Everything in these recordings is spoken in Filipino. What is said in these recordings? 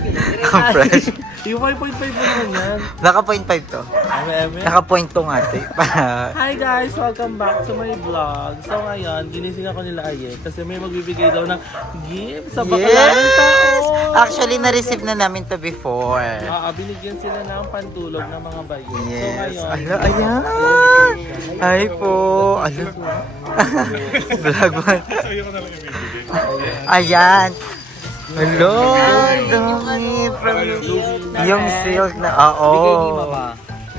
Ang fresh. Yung 5.5 mo naman yan. Naka 0.5 to. Eme. Naka point to nga ate. Hi guys! Welcome back to my vlog. So ngayon, ginising ako nila Aye kasi may magbibigay daw ng gift sa bakalarang tao. Actually, na-receive na namin to before. Binigyan sila ng pantulog ng mga bayo. Yes. So ngayon, Ayan. Hi po. Vlog mo. Ayan. Hello. Dami from yung silk na. Oo. Bigay ni Mama.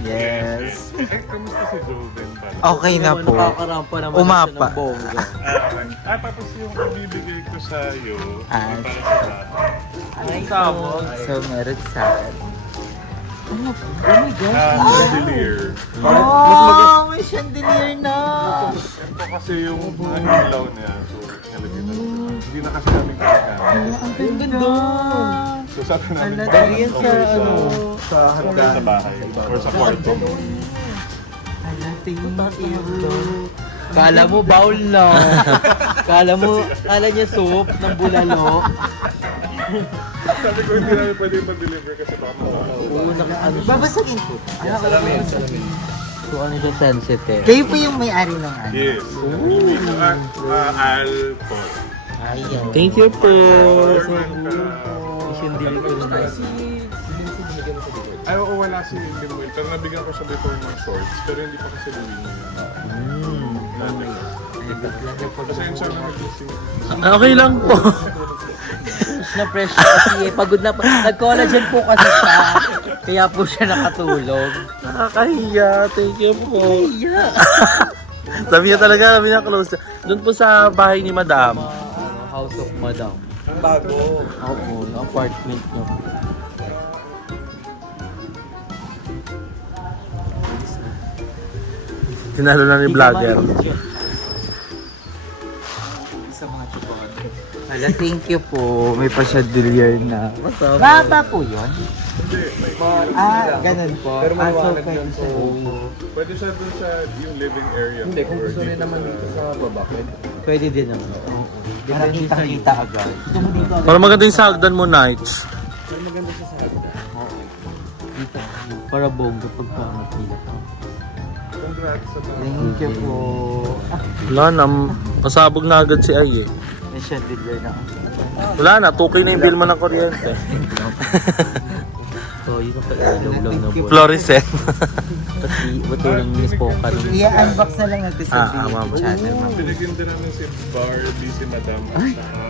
Yes. Kamusta si Joven ba? Okay na po. Nakakarampa naman Umapa. siya ng bongga. Tapos yung ibibigay ko sa'yo, Ah. para sa lahat. ang sabog. So, meron sa akin. Chandelier. Oh, may chandelier na. Ito kasi yung ilaw niya. So, nalagyan na. Hindi na kasi namin kinakamit. Ang ganda. So, sabi namin, Lagyan sa, okay sa hagdan. sa bahay or sa kwarto. Kala mo bowl na. Kala niya soup ng bulalo. Sabi ko, hindi namin pwede pa-deliver kasi baka masama. Babasagin po. So ano siya sensitive? Kayo po yung may-ari ng ano. Yes. Alcohol. Ayaw. Thank you po. Ay, oo, wala si Limuel. Pero nabigyan ko siya before ng shorts. Pero hindi pa kasi luwi niya. Pasensya na nag-ising. Okay lang po. Na fresh kasi pagod na pa. Nag-collagen po kasi siya. Kaya po siya nakatulog. Nakakahiya. Thank you po. Yeah. Sabi niya talaga, sabi niya close. Doon po sa bahay ni Madam. House of Madam. Bago. Opo, yung apartment niyo. Tinalo na ni vlogger. Hala, thank you po. May pa-chandelier na. Masama. Bata po yun? Hindi, may Ganun po. Pero so maliwanag pwede lang siya dito. Pwede siya doon sa yung living area. Hindi, kung gusto niya naman dito sa baba, Pwede din naman. Para kitang-kita agad. Para maganda yung sagdan mo, Nights. Para bongga pagpangat nila. Congrats sa mga. Thank you po. Wala na, pasabog na agad si Ay eh. May chandelier na. Wala na, 2K na yung bill mo ng kuryente. So, yun ang pag-ilaw lang na buwan. Florissant. Pati, ba't lang yung sponka nung... I-unbox na lang natin sa ma'am. channel. Ma'am. Binigyan din namin si Barbie, si Madam, at saka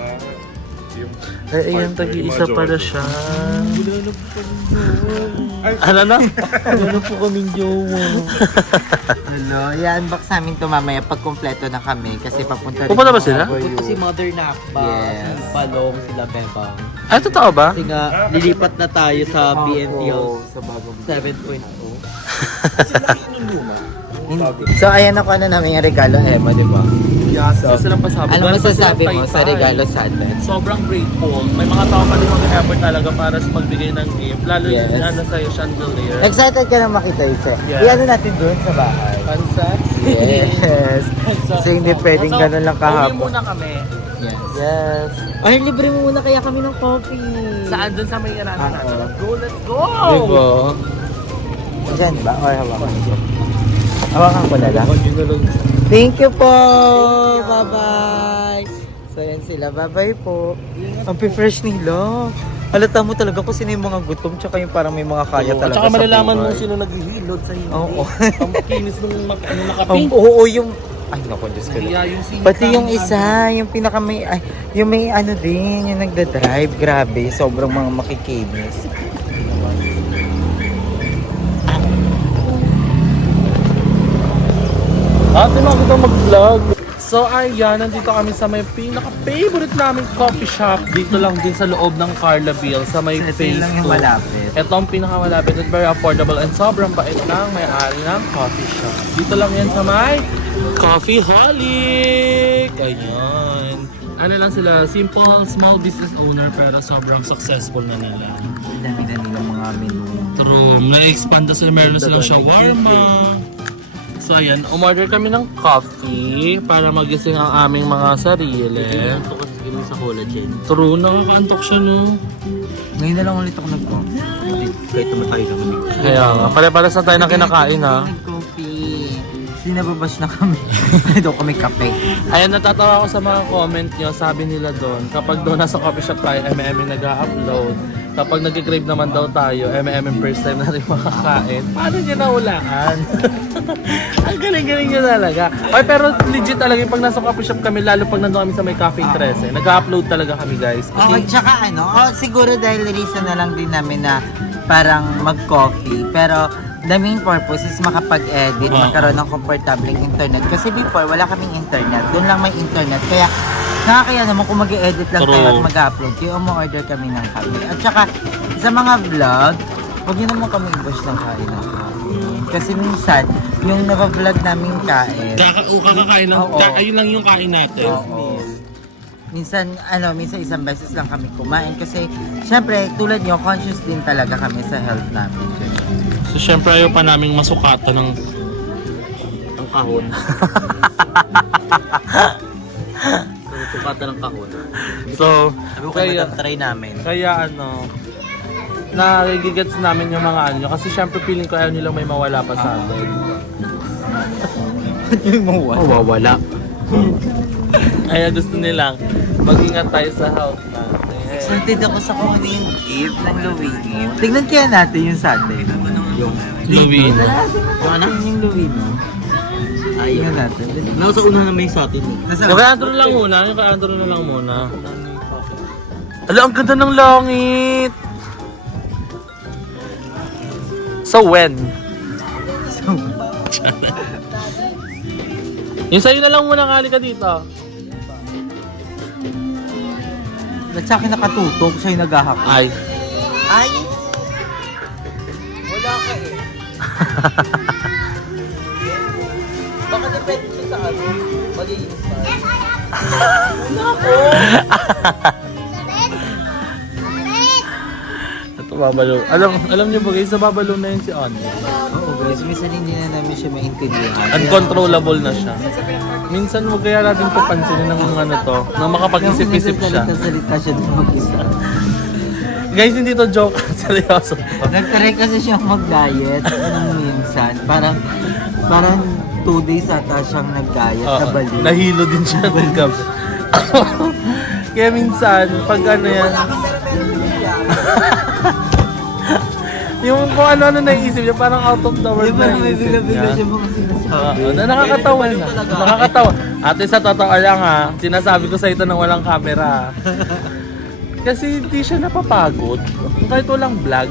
yung... Ay, ayan, tag-iisa pala siya. Ay, Ano na? Ano po kaming jowa? Hello, i-unbox namin to mamaya pag kumpleto na kami kasi papunta rin. Pupunta ba sila? Punta si Mother Nakba, Yes. si Balong, sila Bebang. Ay, totoo ba? Kasi nga, lilipat na tayo sa BNTL sa bagong 7.0. So ayan ako na namin yung regalo Emma, di ba? So, silang pasabog. Ano Meron pa masasabi silang mo sa taytay. regalo sa atin? Sobrang grateful. May mga tao pa rin mag-effort talaga para sa magbigay ng gift. Lalo Yes. yung ano sa'yo, chandelier. Excited ka na makita Ife? Yes. I-ano natin doon sa bahay. Pansat. Yes. Kasi hindi pwedeng ganun lang Uwi kahapon. muna kami. Yes. Yes. Ay, libre mo muna kaya kami ng coffee. Saan dun sa may irana natin? Let's go, let's go! Diba? Diyan ba? Or hawakan ko. Hawakan ko na lang. Thank you po! Bye-bye! So yan sila. Bye-bye po. Ang fresh nila. Halata mo talaga kung sino yung mga gutom tsaka yung parang may mga kaya At talaga saka sa malalaman mo buhay. sino naghihilod sa hindi. Oo. Ang kinis nung nakapink. Oo, yung... Ay, naku, Diyos ko. Kaya yung sinigang. Pati yung isa, yung pinaka may... Ay, yung may ano din, yung nagda-drive. Grabe, sobrang mga makikinis. Ate, makita mag-vlog. So ayan, nandito kami sa may pinaka-favorite naming coffee shop. Dito lang din sa loob ng Carlaville, sa may phase 2. malapit. Ito ang pinakamalapit at very affordable and sobrang bait ng may-ari ng coffee shop. Dito lang yan sa may Coffee Holic! Ayan. Ano lang sila, simple small business owner pero sobrang successful na nila. Dami na nilang mga menu. True, na-expand na sila, meron na silang shawarma. So ayan, umorder kami ng coffee para magising ang aming mga sarili. Ito kasi kami sa collagen. True, nakakaantok siya no. Ngayon na lang ulit ako nag-coffee. Kahit naman tayo sa gabi. Kaya nga, pare-pares na tayo na kinakain ha. Coffee. Sinababash na kami. Doon kami kape. Ayan, natatawa ako sa mga comment nyo. Sabi nila doon, kapag doon nasa coffee shop tayo, M&M nag-upload. Kapag nag-crave naman daw tayo, M&M first time natin makakain. Paano nyo nahulaan? Ang galing-galing nyo talaga. Ay, pero legit talaga yung pag nasa coffee shop kami, lalo pag nandun kami sa may Cafe 13, nag-upload talaga kami guys. Okay, tsaka siguro dahil reason na lang din namin na parang mag-coffee. Pero the main purpose is makapag-edit, magkaroon ng komportableng internet. Kasi before, wala kaming internet. Doon lang may internet. Kaya nakakaya naman kung mag-edit lang tayo at mag-upload. Kaya umu-order kami ng kape. At saka, sa mga vlog, huwag nyo naman kami i-bash ng kain ng kape. Kasi minsan, yung naba-vlog namin kain. Kakakain lang, Oo. ayun lang yung kain natin. Oo. Minsan isang beses lang kami kumain. Kasi, syempre, tulad nyo, conscious din talaga kami sa health namin. So, syempre ayaw pa naming masukatan ng kahon. Sukatan ng kahon. So, Sabi ko kaya, try namin. kaya nagigets namin yung mga ano. Kasi syempre feeling ko ayaw nilang may mawala pa sa atin. Yung mawala. Wala. Kaya gusto nilang mag-ingat tayo sa health natin. Excited ako sa kung ano yung gift ng Luwino. Tignan kaya natin yung sa atin. Yung Luwino. Yung ano? Yung Luwino. Tignan natin. Nasa una na may sa atin. Yung kay Andrew lang muna. Yung kay Andrew na lang muna. Ala, ang ganda ng langit! So when? Yung sa'yo na lang muna, kali ka dito. Ba't sa akin nakatutok? Sa'yo naghahakot. Ay. Ay! Wala ka eh. Baka depende siya sa ano. Mag-iinis pa. Wala ko! Ito babalo. Alam niyo ba guys, sa babalo na yun si Andre. Oo guys, minsan hindi na namin siya maintindihan. Uncontrollable na siya. Minsan huwag kaya natin ito pansinin ng ano to, na makapag-isip-isip siya. Nagsasalita siya din mag-isa. Guys, hindi to joke. Seryoso. Nag-try kasi siyang mag-diet nung minsan. Parang 2 days ata siyang nag-diet na bali. Nahilo din siya ng gabi. Kaya minsan, pag ano yan, yung kung ano-ano naisip niya, parang out of the world na naisip niya. siya mga sinasabi. Nakakatawa na. Nakakatawa. Ate, sa totoo lang ha, sinasabi ko sa ito nang walang camera. Kasi hindi siya napapagod. Kahit walang vlog.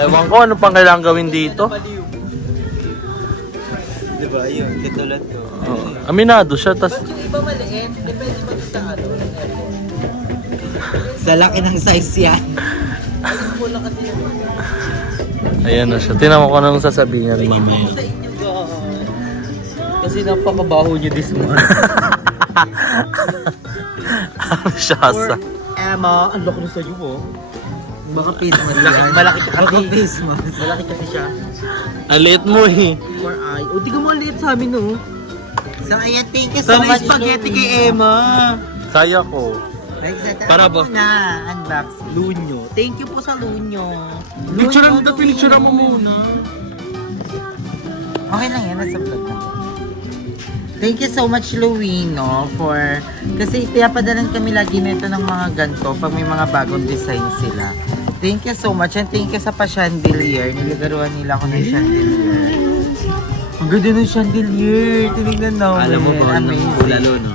Ewan ko, ano pang kailangan gawin dito? Diba, yun, katulad ko. Aminado siya, tas Yung iba maliit, depende ba sa ano, ng effort. Sa laki ng size yan. ayan na siya. Tinan mo kung anong sasabihin niya mamaya. Sa inyo guys. Kasi napakabaho niyo this month. Shasa. Emma, ang laki na sa'yo oh. Baka Christmas yan. Malaki ka kasi. Baka Christmas. Malaki kasi siya. Alit mo eh. For eye. O, di ka maliit sa amin, no? So ayan, thank you so much. spaghetti kay Emma. Kaya ko. Para ba? Unbox. Lunyo. Thank you po sa Lunyo. Picture mo muna. Okay lang yan, nasa vlog lang. Thank you so much, Luwino, for... Kasi pinapadalan kami lagi nito ng mga ganito pag may mga bagong design sila. Thank you so much and thank you sa pa-chandelier. Nilagaruan nila ako ng chandelier. Ang ganda ng chandelier. Tinignan namin. Alam mo ba, amazing. lalo, no?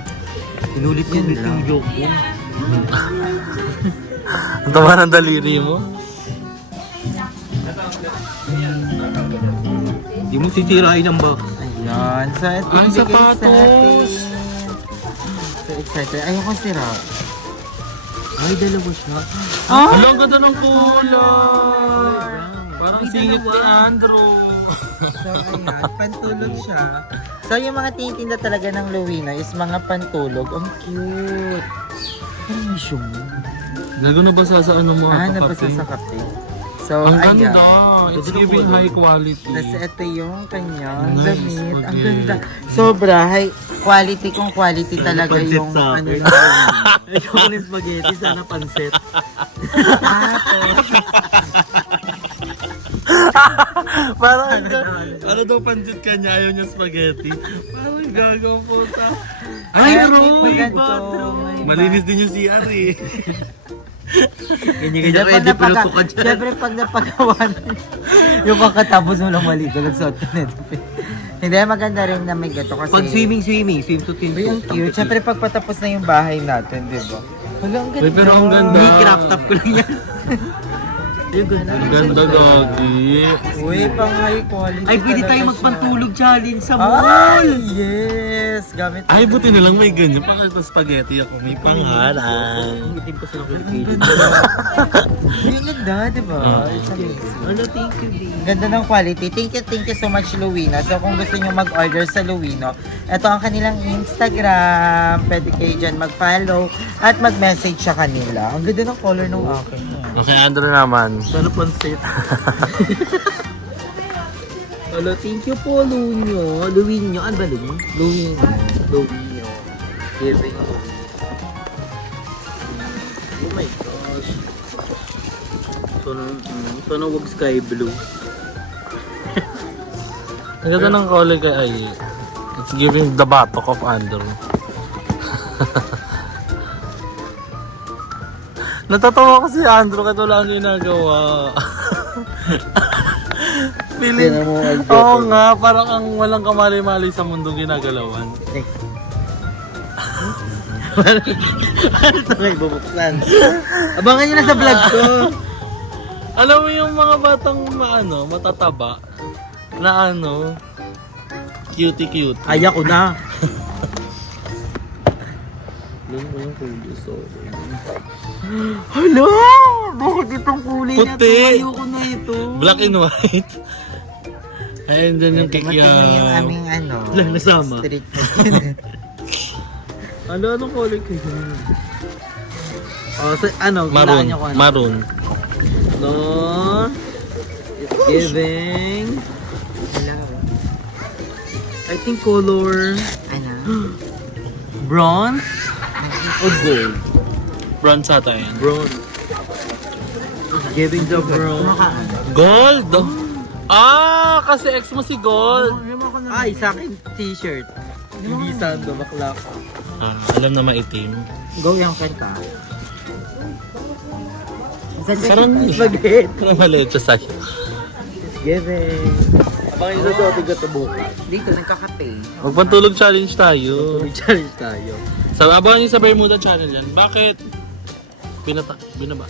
Inulit Yun yung lang. joke ko. Ang tama ng daliri mo. Di mo sisirain ang box. Ayan. So, ito Ay, yung bigay sa sapatos. atin. So excited. Ayoko sira. Ay, dalawa siya. Ah! Ang ganda ng kulay. Parang singit ni Andrew. So, ayan, pantulog siya. So, yung mga tinitinda talaga ng Luwino is mga pantulog. Ang cute. Parang may siyong. Gago na basa sa ano mo? Nabasa sa kape. So, Ang ayan. ganda. It's giving high quality. Tapos ito yung kanyang Nice, damit. Ang okay. ganda. Sobra. High quality kung quality talaga pansit yung sa ano akin. ng Luwino. Ikaw ni spaghetti, sana pansit. Parang, ano daw pansit kanya, ayaw niya spaghetti. Parang gagawa po ta. Ay, bro! Malinis din yung CR eh. Ganyan ready pero ka dyan. Siyempre pag napagawa na, yung kakatapos mo lang maligo, nagsuot ka na ito. Hindi, maganda rin na may gato kasi... Pag swimming, swim to twin. Uy, ang cute. Siyempre pag patapos na yung bahay natin, di ba? Wala, ang ganda. Uy, pero ang ganda. Hindi, crop top ko lang yan. Ang ganda, Gagi. Uy, pang high quality. Ay, pwede talaga tayo siya. magpantulog challenge sa Ay, mall. yes! Gamit Ay, buti na lang may ganyan. Pakita spaghetti ako. May pangarang. Ngitim ko sila kilikili. Yung ganda, di ba? It's amazing. Ano, thank you, babe. Ganda ng quality. Thank you so much, Luwina. So, kung gusto nyo mag-order sa Luwino, ito ang kanilang Instagram. Pwede kayo dyan mag-follow at mag-message sa kanila. Ang ganda ng color ng akin. Okay, Andrew naman. Sana pansit. Hello, thank you po, Luwinyo. Luwinyo, ano ba Luwinyo? Luwinyo. Giving. Oh my gosh. Sana wag sky blue. Ang ganda ng color kay Ay. It's giving the batok of Andrew. Natatawa ko si Andrew kahit wala ang ginagawa. Feeling, oo nga, parang ang walang kamali-mali sa mundong ginagalawan. Ano ito kayo bubuksan? Abangan nyo na sa vlog ko. Alam mo yung mga batang matataba na cutie-cutie. Ay, ako na. Alam mo yung kulay, sorry. Hala! Bakit itong kulay na to? Puti. Ayoko na ito. Black and white. Ayun dyan yung Dumating na yung kikyaw. aming Wala, nasama. street Anong kulay kayo? Oh, so, Maroon. kailangan nyo ko ano? Maroon. No. It's giving. I think color Ano? bronze or gold? Bronze ata yan. Bronze. It's giving the bronze. Gold? Ah, kasi ex mo si Gold. Ay, sa akin t-shirt. Hindi sando, bakla ko. Ah, alam na maitim. Go yung kanta. Sarang Spaghetti. Ano maliit siya sa'yo? It's giving. Abang isa sa ating gato bukas. Dito, nagkakape. Magpantulog challenge tayo. May challenge tayo. Abangan niyo sa Bermuda channel yan. Bakit? Binaba.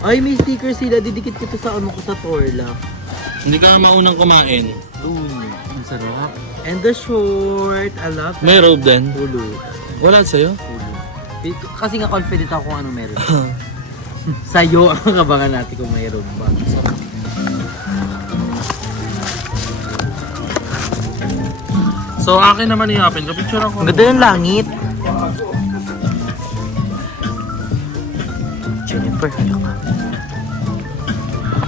Ay, may sticker sila. Didikit ko to sa ano ko sa Torla. Hindi ka maunang kumain. Ang sarap. And the short. I love that. May robe din. Ulo. Wala sa'yo? Kasi nga confident ako kung ano meron. Sa'yo ang abangan natin kung mayroon ba. So akin naman i-open. Kapicture ako. Ang ganda yung langit. Jennifer, ano ka?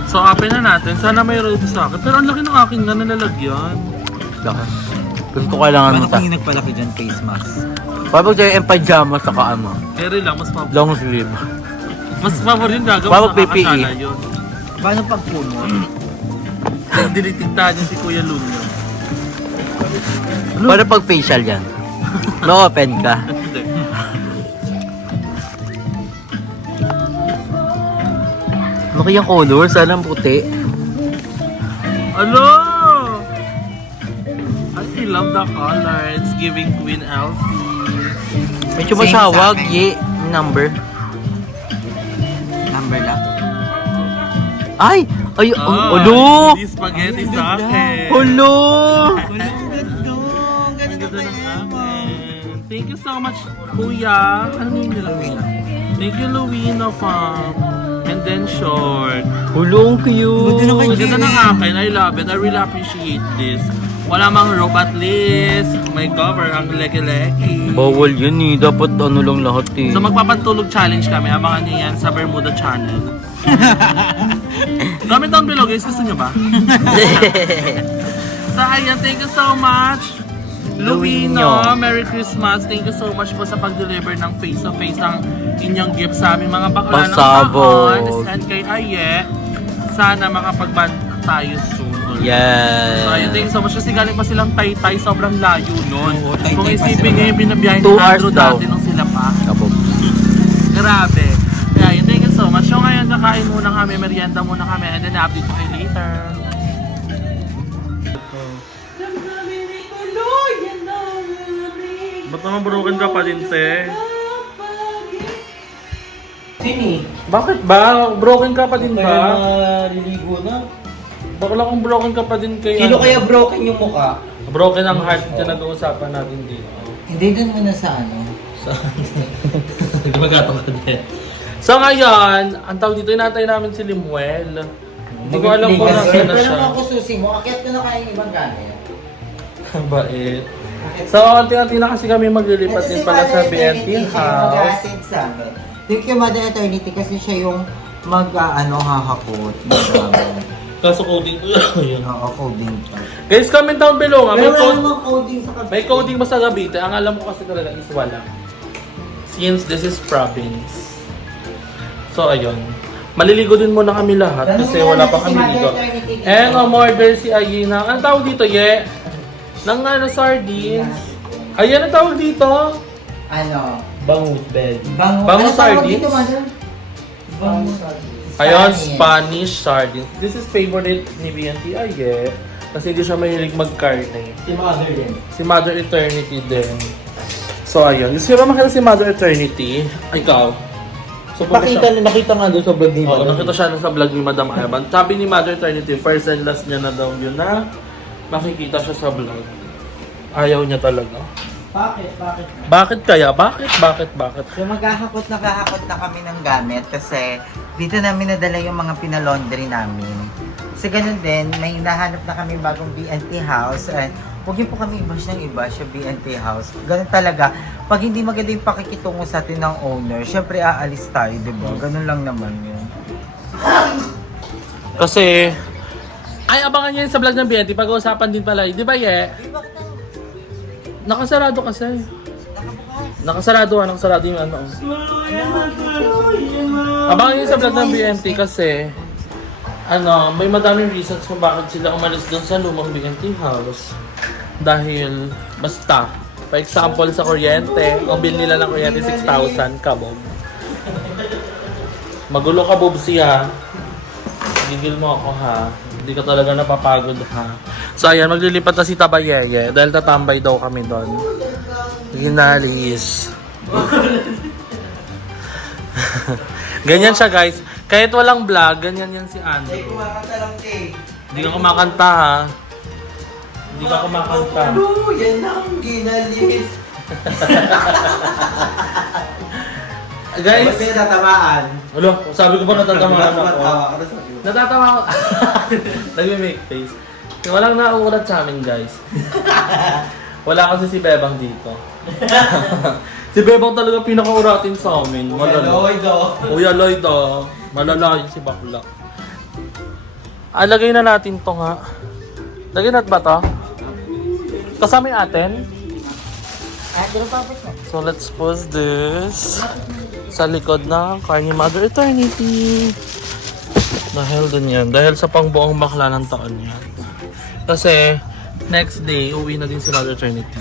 So open na natin. Sana may robe sa akin. Pero ang laki ng akin nga nalalagyan. Gusto ko kailangan mo Paano kung yung nagpalaki dyan face mask? Pabag tayo yung pajama sa kaama. Carry lang, mas mababa. Long sleeve. Mas mababa rin gagawin Bawag sa kakasala PPE. yun. Paano pag puno? Dinitigtaan niya si Kuya Lunyo. Para pag facial yan. No open ka. Hindi. Ano kayang color? Sana puti. Hello! I love the color. It's giving Queen Elfie. Medyo Same masawag. sa akin. Ye, number. Number lang? Ay! Ay! Ulo! Hindi spaghetti sa akin. Ulo! Wala, ang ganda. Ang Ang ganda ganda na ng kaya mo. akin. Thank you so much, Kuya. Ano yung nilawin? Thank you, Luwino, fam. And then short. Ulo, ang cute! Ganda na Ang ganda ng akin. I love it. I really appreciate this. Wala mang rope at least. May cover ang leki-leki. Bawal yun eh. Dapat ano lang lahat eh. So magpapantulog challenge kami. Abangan niyo yan sa Bermuda channel. Comment down below guys. Gusto niyo ba? So ayan. Thank you so much. Luino, Merry Christmas. Thank you so much po sa pag-deliver ng face-to-face ng inyong gift sa aming mga bakla ng Pasabog. taon. And kay Aye, sana makapag-band tayo soon. Yes. So ayun, thank you so much. Kasi galing pa silang Taytay, sobrang layo nun. Oo, Taytay Kung pa isipin sila. nyo yung binabiyahin 2 ni hours Andrew daw. dati nung sila pa. Kabog. Grabe. Kaya yun, thank you so much. So ngayon, kakain muna kami, merienda muna kami, and then update ko kayo later. Ba't naman broken ka pa din, te? Sini? Bakit ba? Broken ka pa din Kaya ba? maliligo na. Bakla kung broken ka pa din kay Sino kaya broken yung mukha? Broken ang heart ka nag-uusapan natin dito. Hindi dun muna sa ano. Nagmagatong ka din. So ngayon, ang tawag dito, inatay namin si Limuel. Hindi ko alam kung nasa na Siyempre siya. naman ako susi mo, akyat ko na kaya yung ibang gamit. Bait. So, unti-unti na kasi kami maglilipat din pala sa BNT house. Mag-assist sa amin. Thank you, Mother Eternity, kasi siya yung hahakot. Kaso coding ko yun. Oo, coding pa. Guys, comment down below nga. Pero wala namang coding sa May coding ba sa Cavite? Ang alam ko kasi talaga is wala. Since this is province. So, ayun. Maliligo din muna kami lahat kasi wala pa kami ligo. And umorder si Ayina. Anong tawag dito, Ye? Nang sardines. Ayan ang tawag dito. Ano? Bangus bed. Bango Bango ano tawag sardines? dito, Mother? Bango sardines. Ayun, Spanish sardines. This is favorite ni BNT Aye. Kasi hindi siya mahilig magkarne. Si Mother din. Si Mother Eternity din. So, ayun. Gusto ba makita si Mother Eternity? Ikaw. So, Nakita nga doon sa vlog ni Oo, Mother. nakita siya sa vlog ni Madam Evan. Sabi ni Mother Eternity, first and last niya na daw yun na makikita siya sa vlog. Ayaw niya talaga. Bakit? Bakit kaya? Bakit? So maghahakot na kami ng gamit kasi dito namin nadala yung mga pinalaundry namin. Kasi ganun din, may hinahanap na kami bagong BNT house and huwag niyo po kami i-bash ng i-bash yung BNT house. Ganun talaga. Pag hindi maganda yung pakikitungo sa atin ng owner, syempre aalis tayo, di ba? Ganun lang naman yun. Kasi, ay abangan niyo yun sa vlog ng BNT. Pag-uusapan din pala. Di ba, Ye? Nakasarado kasi. Nakasarado yung ano. Abangan niyo sa vlog ng BNT kasi may madaming reasons kung bakit sila umalis doon sa lumang BNT house. Dahil, basta, for example, sa kuryente, ang bill nila ng kuryente 6,000, kabob. Magulo ka, Bobsi, ha? Gigil mo ako, ha? Hindi ka talaga napapagod, ha? So, ayan, maglilipat na si Tabayeye dahil tatambay daw kami doon. Ginalis. Ganyan siya, guys. Kahit walang vlog, ganyan yan si Andrew. kumakanta lang, Kay. Hindi ka kumakanta, ha? Hindi ka kumakanta. Yan ang ginalis. Guys, Ba't may tatamaan? ulo, sabi ko ba natatamaan ako? Tawa ka na sabi mo. Natatawa ako. Nagme-make face. Kaya walang nauulat sa amin, guys. Wala kasi si Bebang dito. Si Bebang talaga pinakauratin sa amin. Malala. Kuya Lloyd, malala yun si Bakla. Lagay na natin to nga. Lagay natin ba to? Kasama yung atin? So let's pause this sa likod ng car ni Mother Eternity. Dahil dun yan. Dahil sa pangbuong bakla ng taon yan. Kasi next day, uwi na din si Mother Eternity.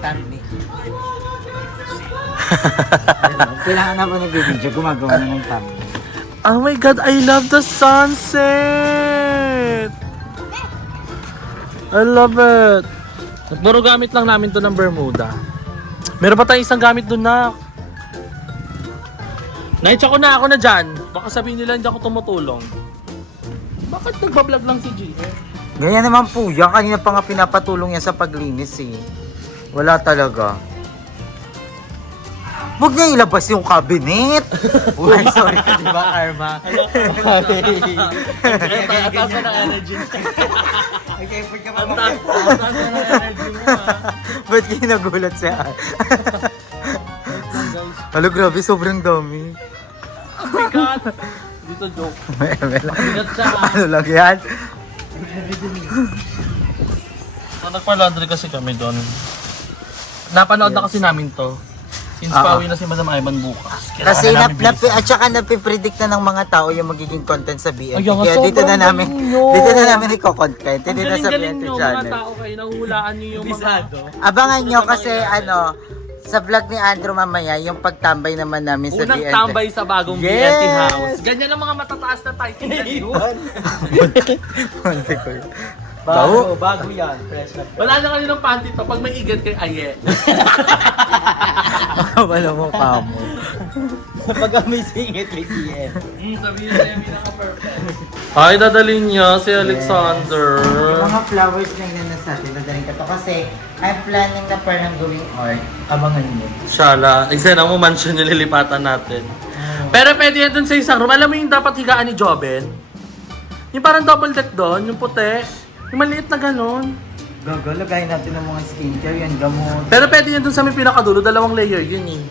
Tarni. Kailangan na po nag-video, gumagawa na ng tab. Oh my God, I love the sunset! I love it! Puro gamit lang namin to ng Bermuda. Meron pa tayong isang gamit doon na. Naitsa ko na, ako na dyan. Baka sabihin nila hindi ako tumutulong. Bakit nagbablog lang si G? Ganyan naman po yan. Kanina pa nga pinapatulong yan sa paglinis eh. Wala talaga. Huwag niya ilabas yung cabinet. Uy, sorry ka, di ba, Karma? Taas na ng energy. Okay, pwede ka pa Ang taas na ng energy mo, ha? Ba't kayo nagulat siya? Halo, grabe, sobrang dami. Ang bigat! Dito joke. Bigat siya, ha? Ano lang yan? So, nagpa-laundry kasi kami doon. Napanood na kasi namin to. Since pauwi na si Madam Ivan bukas. Kasi Kailangan namin bilisan. at saka napipredict na ng mga tao yung magiging content sa BNT. Ay, nga, Kaya dito na sobrang namin, galing nyo. dito na namin i-content. Hindi na sa Galing-galing BNT nyo, mga channel. tao kayo. Nahuhulaan nyo yung mga... Abangan nyo kasi sa vlog ni Andrew mamaya, yung pagtambay naman namin sa Unang BNT. tambay sa bagong Yes! BNT house. Ganyan ang mga matataas na title na yun. Bago yan. Fresh na. Wala na kaninang panty to pag may igat kay Aye. Wala mo pa mo. Pag may singit, may TN. Sabihin na yung pinaka-perfect. Ay, dadalhin niya si Alexander. Yung mga flowers na yun sa atin, dadaling ka to. Kasi I'm planning na parang gawing art. Abangan mo. Shala, eksena mo mansion yung lilipatan natin. Pero pwede yan dun sa isang room. Alam mo yung dapat higaan ni Joben? Yung parang double deck doon, yung puti. Yung maliit na ganon. Gagalagayin natin ng mga skincare, yan, gamot. Pero pwede yan dun sa may pinakadulo, 2 layer yun eh.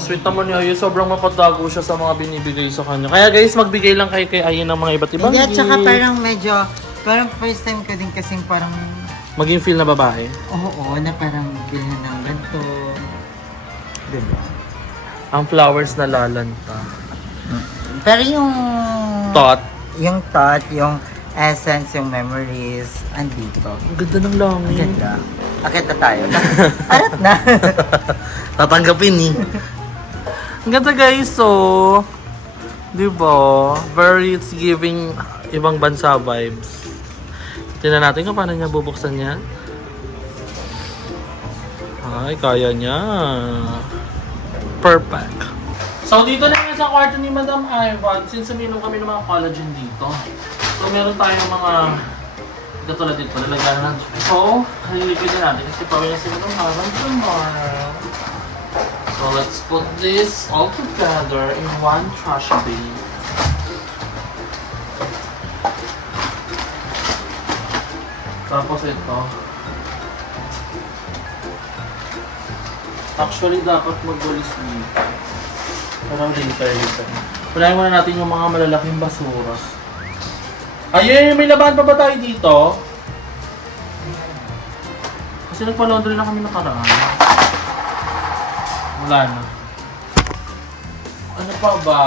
Sweet naman niya, sobrang mapatago siya sa mga binibigay sa kanya. Kaya guys, magbigay lang kay Ayin ng mga iba't ibang Hindi, at saka gift. parang medyo, parang first time ko din kasing parang, Maging feel na babae. oo, na parang bilhan ng ganito. Diba? Ang flowers na lalanta. Pero yung Tot. yung essence, yung memories, andito. Ang ganda ng Ang langit. ganda. Akit na tayo. Arat na. Tatanggapin eh. Ang ganda guys, so... Diba? Very, it's giving ibang bansa vibes. Tingnan natin kung paano niya bubuksan yan. Ay, kaya niya. Perfect. So, dito na nga sa kwarto ni Madam Ivan, since uminom kami ng mga collagen dito. So, meron tayong mga katulad dito, lalagyan na. So, halilipid na natin kasi pawin na si Madam Ivan tomorrow. So, let's put this all together in one trash bin. Tapos ito. Actually, dapat magwalis dito. Parang later. Punahin muna natin yung mga malalaking basura. Ayun, may labahan pa ba tayo dito? Kasi nagpa-laundry na kami nakaraan. Wala na. Ano pa ba?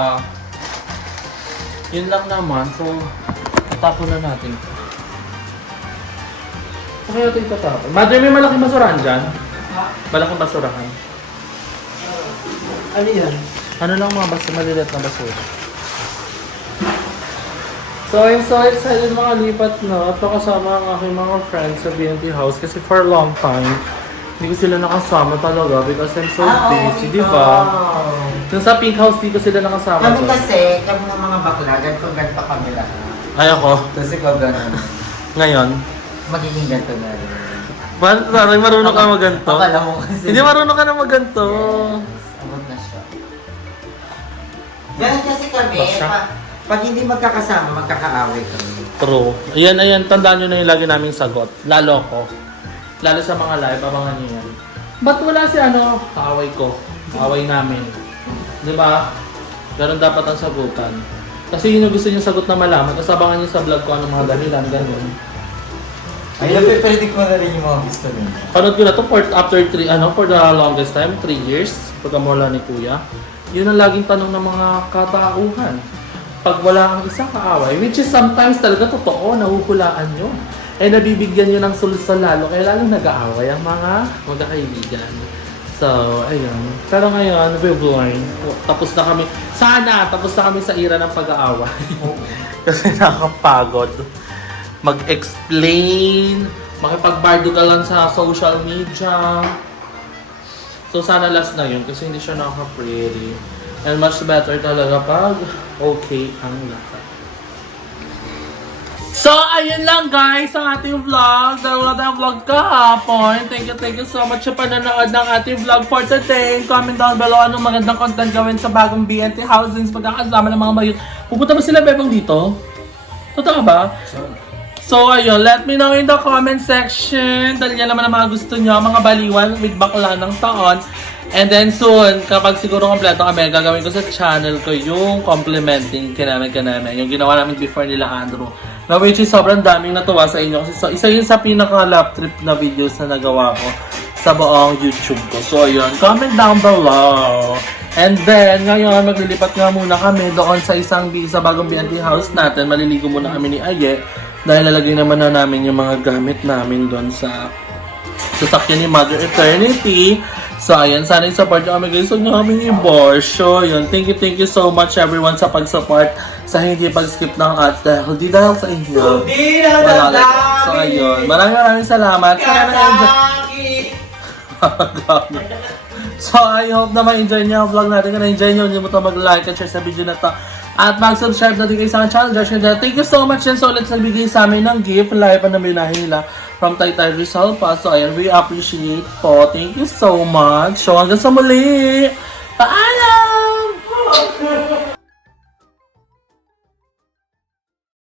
Yun lang naman. So, tatapon na natin ito. Saan kaya ito itatapon? Mother, may malaking basurahan dyan? Malaking basurahan. Ano yan? Ano lang mga maliliit na basura. So, I'm so excited makalipat na at kasama ang aking mga friends sa BNT house kasi for a long time, hindi ko sila nakasama talaga because I'm so busy, di ba? Nung sa pink house, di ko sila nakasama. Kami doon. kasi, kami mga bakla, ganito kami lahat. Ay ako, Kasi ikaw ganun, ngayon. magiging ganito na rin. Parang marunong ka maganto. Akala mo kasi. Hindi marunong ka na maganto. Abot na siya. Ganun kasi kami, Basta. pag hindi magkakasama, magkakaaway kami. True. Ayan, tandaan nyo na yung lagi naming sagot. Lalo ko. Lalo sa mga live, abangan nyo yan. Ba't wala si kaaway ko? Kaaway namin. Di ba? Ganun dapat ang sagutan. Kasi yun yung gusto nyo sagot na malaman. Tapos abangan nyo sa vlog ko anong mga dahilan, ganun. Ay, napipredict mo na rin yung mga gusto niyo. Panood ko na to for the longest time, 3 years, pagkamula ni Kuya. Yun ang laging tanong ng mga katauhan. Pag wala kang isang kaaway, which is sometimes talaga totoo, nahuhulaan nyo. Eh nabibigyan nyo ng solusyon lalo, kaya lalong nag-aaway ang mga magkakaibigan. So, ayun. Pero ngayon, we've learned. Tapos na kami. Sana, tapos na kami sa era ng pag-aaway. Kasi nakakapagod. Mag-explain, makipagbardugalan sa social media. So, sana last na yun kasi hindi siya nakaka-pretty. And much better talaga pag okay ang lahat. So, ayun lang guys ang ating vlog. Dalawa na vlog kahapon. Thank you so much sa panonood ng ating vlog for today. Comment down below anong magandang content gawin sa bagong BNT housings pagkakasama ng mga mayot. Pupunta ba sila Bebang dito? Totoo ba? So ayun, let me know in the comment section. Dahil yan naman ang mga gusto nyo, mga baliwan with bakla ng taon. And then soon, kapag siguro kompleto kami, gagawin ko sa channel ko yung complimenting kinamig. Yung ginawa namin before nila Andrew. Na which is sobrang daming natuwa sa inyo. Kasi isa yun sa pinaka-lap trip na videos na nagawa ko sa buong YouTube ko. So ayun, comment down below. And then, ngayon, maglilipat nga muna kami doon sa sa bagong B&B house natin. Maliligo muna kami ni Aye. Dahil lalagay naman na namin yung mga gamit namin doon sa sasakyan ni Mother Eternity. So, ayan, sana i-support nyo kami guys. Huwag nyo kami i-borsyo. Yun, thank you so much everyone sa pag-support, sa hindi pag-skip ng ads. Dahil sa inyo. Wala. So, ayun. Maraming salamat. Sana na-enjoy. So, I hope na ma-enjoy nyo ang vlog natin. Kung na-enjoy nyo, hindi mo ito mag-like at share sa video na to. At mag-subscribe na din kayo sa channel. Thank you so much. And so, let's nagbigay sa amin ng gift. Live na binahin nila from Taytay Rizal pa. So, ayan, we appreciate po. Thank you so much. So, hanggang sa muli. Paalam!